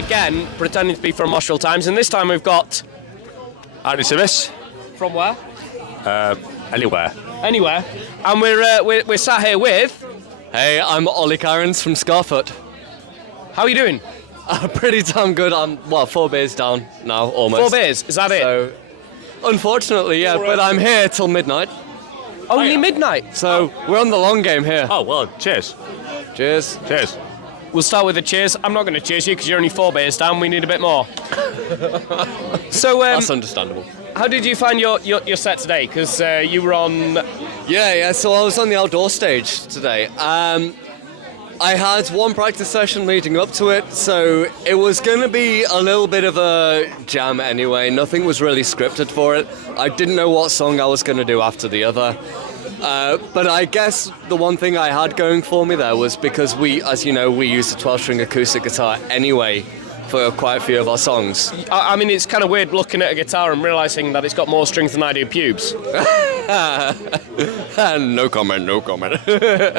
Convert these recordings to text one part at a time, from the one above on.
again, pretending to be from Moshville Times, and this time we've got... Andy Simis. From where? Anywhere. Anywhere. And we're sat here with... Hey, I'm Ollie Cairns from Scarfoot. How are you doing? Pretty damn good. I'm, 4 beers down now, almost. 4 beers, is that it? So, unfortunately, yeah, but I'm here till midnight. Only midnight? So, we're on the long game here. Oh, well, cheers. Cheers. Cheers. We'll start with the cheers. I'm not going to cheers you because you're only 4 beers down. We need a bit more. So, That's understandable. how did you find your set today? Because you were on... Yeah, so I was on the outdoor stage today. I had one practice session leading up to it, so it was going to be a little bit of a jam anyway. Nothing was really scripted for it. I didn't know what song I was going to do after the other. But I guess the one thing I had going for me there was because we, as you know, we use a 12-string acoustic guitar anyway for quite a few of our songs. I mean, it's kind of weird looking at a guitar and realising that it's got more strings than I do pubes. No comment.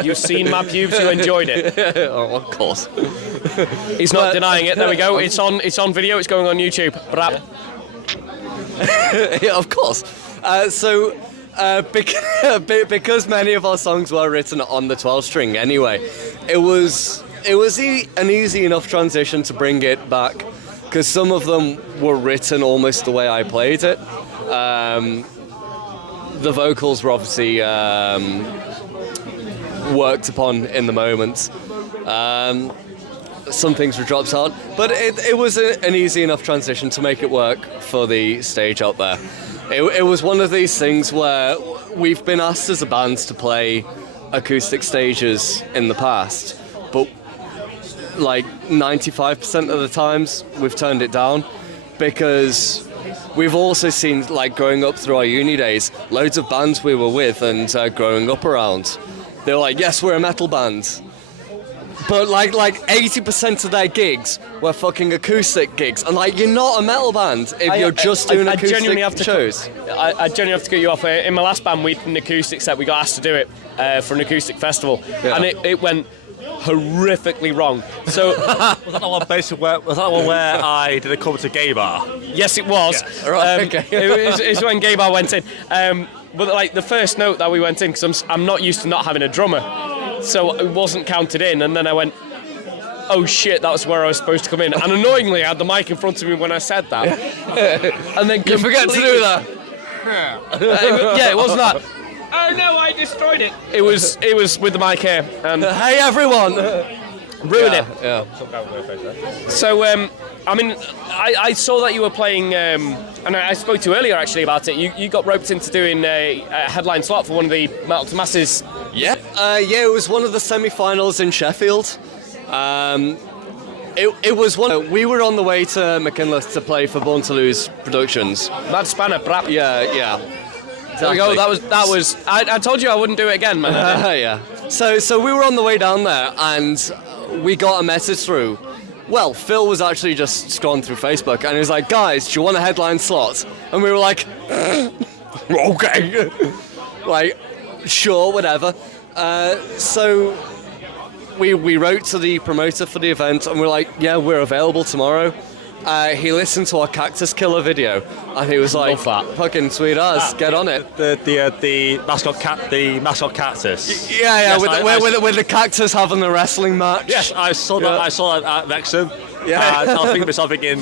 You've seen my pubes, you enjoyed it. Oh, of course. He's not denying it. There we go. It's on video. It's going on YouTube. Brap. Yeah, of course. Because many of our songs were written on the 12-string anyway, it was an easy enough transition to bring it back, because some of them were written almost the way I played it. The vocals were obviously worked upon in the moment. Some things were dropped out, but it was an easy enough transition to make it work for the stage out there. It was one of these things where we've been asked as a band to play acoustic stages in the past, but like 95% of the times we've turned it down, because we've also seen, like, growing up through our uni days, loads of bands we were with and growing up around, they were like, yes, we're a metal band. But like 80% of their gigs were fucking acoustic gigs, and like, you're not a metal band if you're just doing acoustic shows. I genuinely have to cut you off. In my last band, we did an acoustic set. We got asked to do it for an acoustic festival, and it went horrifically wrong. So Was that the one where I did a cover to Gay Bar? yes, it was. Yeah. Right, okay. It's when Gay Bar went in. But like the first note that we went in, because I'm not used to not having a drummer, so it wasn't counted in, and then I went, oh shit, that was where I was supposed to come in. And annoyingly, I had the mic in front of me when I said that. And then You forget to do that. Yeah, it wasn't that. Oh no, I destroyed it. It was with the mic here. And Hey everyone! ruined it. Yeah. So, I mean, I saw that you were playing, and I spoke to you earlier actually about it. You got roped into doing a headline slot for one of the Metal to Masses. Yeah. It was one of the semi-finals in Sheffield. It was one. We were on the way to McKinley to play for Born to Lose Productions. Mad Spanner, brap. Yeah. There we go. That was. I told you I wouldn't do it again, man. Yeah. So we were on the way down there, and we got a message through. Well, Phil was actually just scrolling through Facebook, and he was like, "Guys, do you want a headline slot?" And we were like, "Okay." Like, sure, whatever. So we wrote to the promoter for the event, and we're like, "Yeah, we're available tomorrow." He listened to our Cactus Killer video, and he was like, "Fucking sweet ass, get on it." The mascot cactus. Yeah, Yes, with the cactus having the wrestling match. Yes, I saw that. I saw that at Wrexham. Yeah. And I was thinking to myself, do you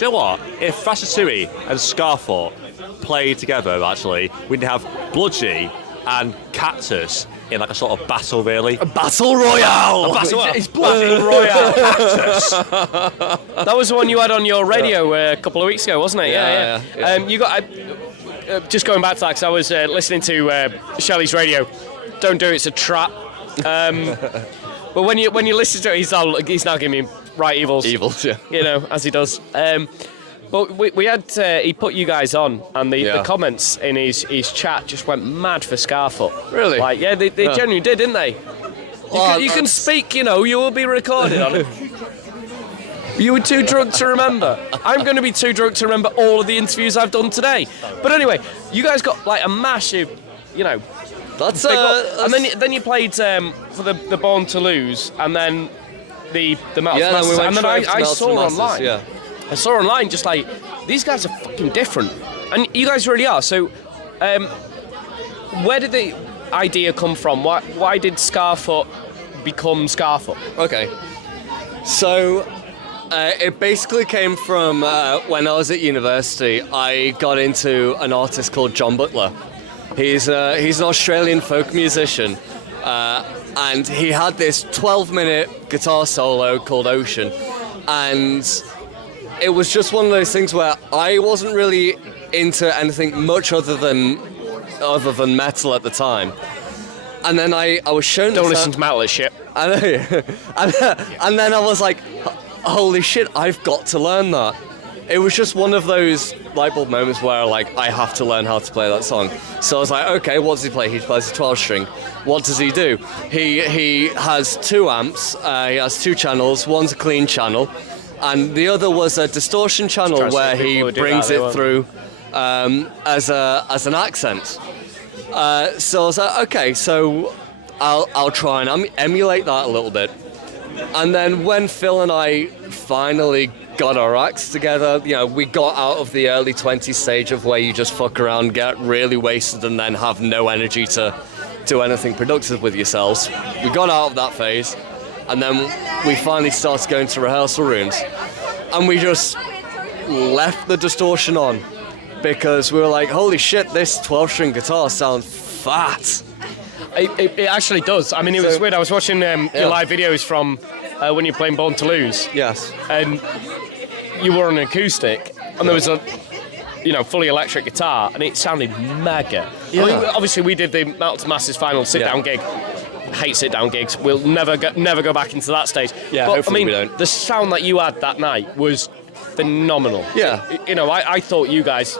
know what? If Ratatouille and Scarfoot played together, actually, we'd have Bludgy and Cactus in like a sort of battle, really. A battle royale. It's Battle Royale. Cactus. That was the one you had on your radio a couple of weeks ago, wasn't it? Yeah. You got. Just going back to that, because I was listening to Shelley's radio. Don't do it, it's a trap. But when you listen to it, he's now giving me right evils. Evils, yeah. You know, as he does. But we had he put you guys on, and the comments in his chat just went mad for Scarfoot. Really? Like, yeah, they genuinely did, didn't they? You can speak, you know, you will be recorded on it. You were too drunk to remember. I'm going to be too drunk to remember all of the interviews I've done today. But anyway, you guys got like a massive, you know. That's and then you played for the Born to Lose, and then the Metal Yeah, then we Masters, went and then straight to I Metal saw Masters, online. yeah. I saw online just like these guys are fucking different, and you guys really are. So, where did the idea come from? Why did Scarfoot become Scarfoot? Okay. So, it basically came from when I was at university. I got into an artist called John Butler. He's an Australian folk musician, and he had this 12-minute guitar solo called Ocean, and it was just one of those things where I wasn't really into anything much other than metal at the time. And then I was shown. Don't listen to metal, shit. I know. And then I was like, holy shit, I've got to learn that. It was just one of those light bulb moments where like I have to learn how to play that song. So I was like, okay, what does he play? He plays a 12-string. What does he do? He has 2 amps. He has 2 channels. One's a clean channel, and the other was a distortion channel where he brings it through as an accent. So I was like, okay, so I'll try and emulate that a little bit. And then when Phil and I finally got our acts together, we got out of the early 20s stage of where you just fuck around, get really wasted, and then have no energy to do anything productive with yourselves. We got out of that phase, and then we finally started going to rehearsal rooms, and we just left the distortion on because we were like, holy shit, this 12-string guitar sounds fat. It actually does. I mean, it was weird. I was watching your live videos from when you're playing Born to Lose. Yes. And you were on an acoustic, and there was a, fully electric guitar, and it sounded mega. Yeah. I mean, obviously, we did the Metal Masters final sit-down gig. Hate sit-down gigs. We'll never go back into that stage. Yeah, but, hopefully I mean, we don't. The sound that you had that night was phenomenal. Yeah. I thought you guys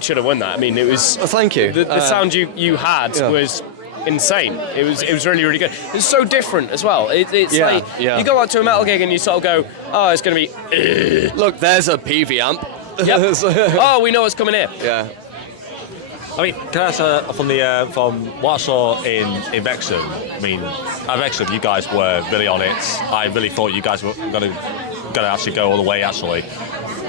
should have won that. I mean, it was. Oh, thank you. The sound you had was insane. It was really, really good. It's so different as well. It's like you go out to a metal gig and you sort of go, oh, it's going to be. Look, there's a PV amp. Yep. Oh, we know what's coming here. Yeah. I mean, can I say from what I saw in Wrexham? I mean, at Wrexham, you guys were really on it. I really thought you guys were going to actually go all the way, actually.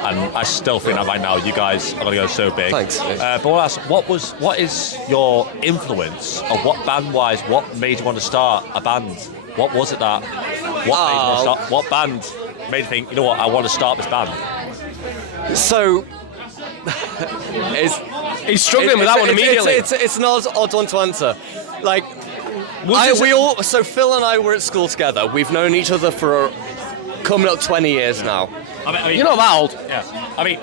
And I still think that right now you guys are going to go so big. Thanks. But I want to ask, what is your influence, or what band-wise, what made you want to start a band? What was it that? What band made you think, you know what, I want to start this band? So, he's struggling with that one immediately. It's an odd one to answer. Like, so Phil and I were at school together. We've known each other for coming up 20 years now. I mean, you're not that old. Yeah. I mean,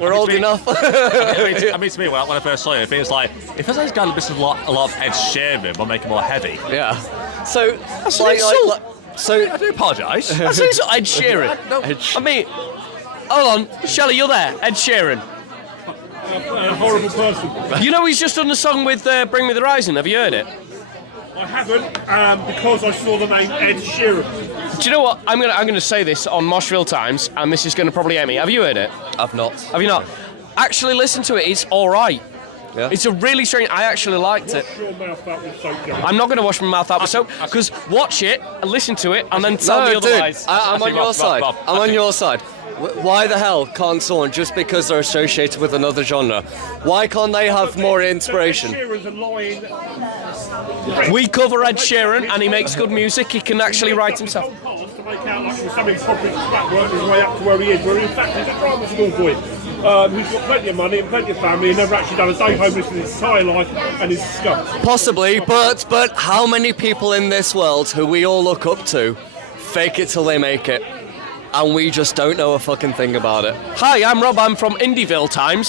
we're old enough. I mean, to me, when I first saw it feels like he's got a lot of Ed Sheeran, but make it more heavy. Yeah. So that's so I do apologise. That's Ed Sheeran. No. I mean, hold on, Shelley, you're there. Ed Sheeran. A horrible person. You know he's just done the song with Bring Me the Horizon. Have you heard it? I haven't, because I saw the name Ed Sheeran. Do you know what? I'm gonna say this on Moshville Times, and this is gonna probably hate me. Have you heard it? I've not. Have you not? Actually, listen to it. It's all right. Yeah. It's a really strange. I actually liked it. Wash your mouth out with soap, John. I'm not going to wash my mouth out with soap, because watch it and listen to it and then tell me otherwise. I'm on your side. I'm on your side. Why the hell can't someone, just because they're associated with another genre, why can't they have more inspiration? Ed Sheeran's a lying. We cover Ed Sheeran, and he makes good music. He can actually write himself. To make out like something properly flat, work his way up to where he is, where in fact he's a drama school boy. Who's got plenty of money and plenty of family and never actually done a day homeless in his entire life, and is scuffed. Possibly, but how many people in this world who we all look up to fake it till they make it? And we just don't know a fucking thing about it. Hi, I'm Rob. I'm from Indieville Times.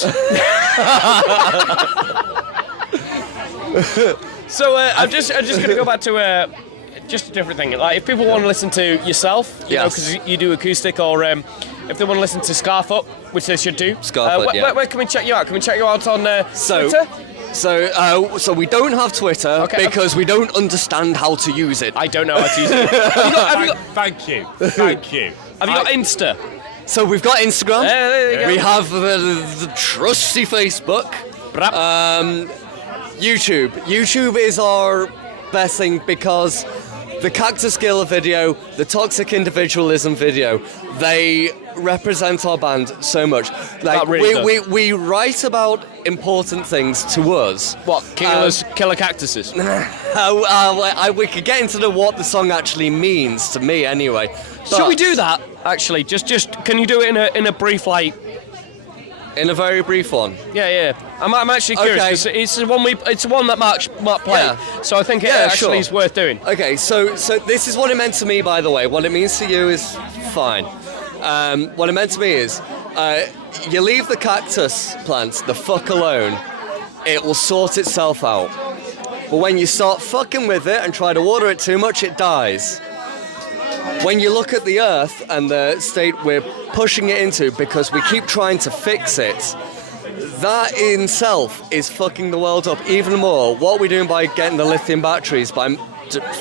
So I'm just going to go back to just a different thing. Like, if people want to listen to yourself, you know, because you do acoustic, or if they want to listen to Scarfoot, which they should do. Scarfoot, where can we check you out? Can we check you out on Twitter? So we don't have Twitter because we don't understand how to use it. I don't know how to use it. Thank you. Have you got Insta? So we've got Instagram. There you go. We have the trusty Facebook. YouTube. YouTube is our best thing because the Cactus Killer video, the Toxic Individualism video, they represent our band so much. Like That really we write about important things to us. What? Killer cactuses? We could get into what the song actually means to me anyway. Should we But do that? Actually, just can you do it in a brief, like? in a very brief one? Yeah. I'm actually curious Okay. 'cause it's one that Mark played, Yeah. so I think it Yeah, actually sure. is worth doing. Okay, so this is what it meant to me, by the way. What it means to you is fine. What it meant to me is, you leave the cactus plants the fuck alone, it will sort itself out. But when you start fucking with it and try to water it too much, it dies. When you look at the earth and the state we're pushing it into because we keep trying to fix it, that in itself is fucking the world up even more. What are we doing by getting the lithium batteries? By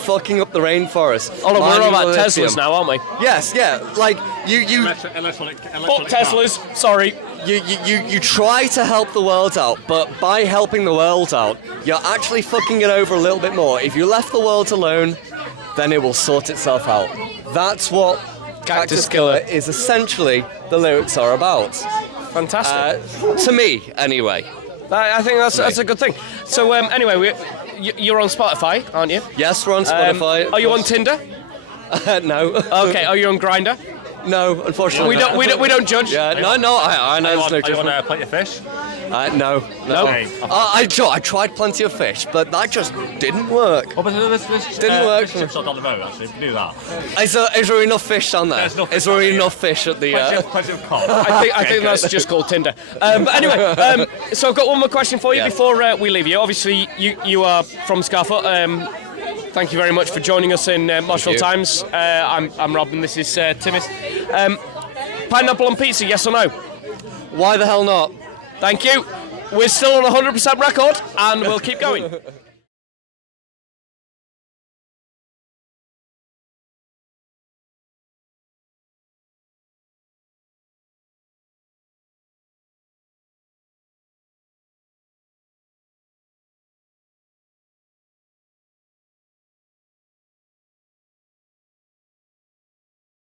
fucking up the rainforest? Oh, look, we're all mining about the lithium. Teslas now, aren't we? Yes, yeah. Like you Fuck Teslas. Sorry. you try to help the world out, but by helping the world out, you're actually fucking it over a little bit more. If you left the world alone, then it will sort itself out. That's what Cactus Killer is essentially the lyrics are about. Fantastic. To me, anyway. I think that's a good thing. So anyway, you're on Spotify, aren't you? Yes, we're on Spotify. Are you on Tinder? No. Okay. Are you on Grindr? No, unfortunately. We don't judge. Yeah, no. I know there's no Are you judgment. on Plenty of Fish? No. Okay. I tried Plenty of Fish, but that just didn't work. Oh, but there's Didn't work. Chip shop down the road, actually. We can do that. Is there enough fish down there? There's enough Is fish there down there, enough fish at the? Plenty of cod. I think that's just called Tinder. But anyway, so I've got one more question for you Yeah. before we leave you. Obviously, you are from Scarfoot. Thank you very much for joining us in Moshville you. Times. I'm Rob and this is Timmins. Pineapple on pizza, yes or no? Why the hell not? Thank you. We're still on 100% record and we'll keep going.